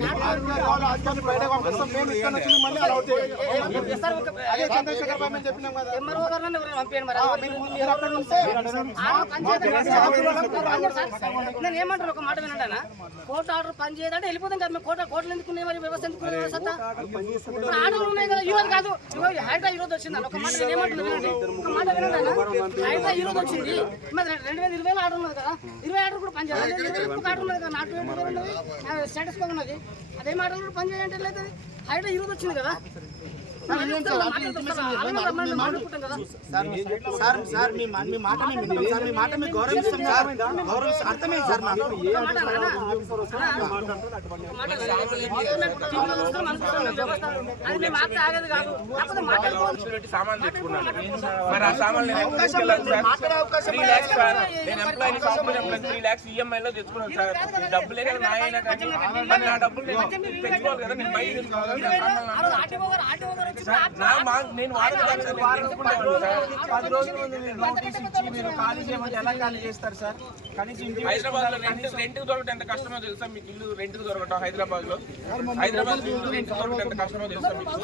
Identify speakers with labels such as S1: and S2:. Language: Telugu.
S1: ఎంఆర్ఓ ఎవరైనా పంపించండి మరి. మీరు- అక్కడ ఉంటే నేను ఏమంటాను ఒక మాట వినడా కోర్టు ఆర్డర్ పని చేయదంటే వెళ్ళిపోతాం కదా మేము కోర్టు కోర్టులు ఎందుకు మరి వ్యవస్థ ఎందుకు ఉన్నాయి సత్తా ఇప్పుడు ఉన్నాయి కదా ఈరోజు కాదు ఇగో ఈ హైడ్రా వచ్చింది ఒక మాట నేను వినండి ఒక మాట వినడా అన్న హైడ్రా వచ్చింది మరి రెండు వేల ఇరవై ఆర్డర్ ఉన్నది కదా ఇరవై ఆర్డర్ కూడా పని స్టేటస్ అదే కూడా పని చేయాలంటే లేదు హైడ్రా ఈ రోజు వచ్చింది కదా?
S2: Sir sir? మీ మా- మీ మాట మేము వింటాం సార్ మీ మాట మేము గౌరవిస్తాం సార్. గౌరవిస్తాం అర్థమైంది సార్ మాకు.
S3: సామాన్లు తెచ్చుకున్నాను మరి ఆ సామాన్లు నేను employee software employee three lakhs EMI లో తెచ్చుకున్నాను సార్ నా అయినా కానీ మరి నా డబ్బులు నేను తెచ్చుకోవాలి కదా. నేను బయట తెచ్చుకోవాలి నేను
S2: పది రోజులు నోటీస్ ఇచ్చి మీరు ఖాళీ చేయమంటే ఎలా ఖాళీ చేస్తారు సార్? కనీసం
S3: హైదరాబాద్లో రెంట్ రెంట్ దొరకటం ఎంత కష్టమో తెలుసా మీకు ఇల్లు? రెంట్ దొరకటం హైదరాబాద్లో హైదరాబాద్లో ఇల్లు రెంట్ దొరకటం ఎంత కష్టమో తెలుసా మీకు?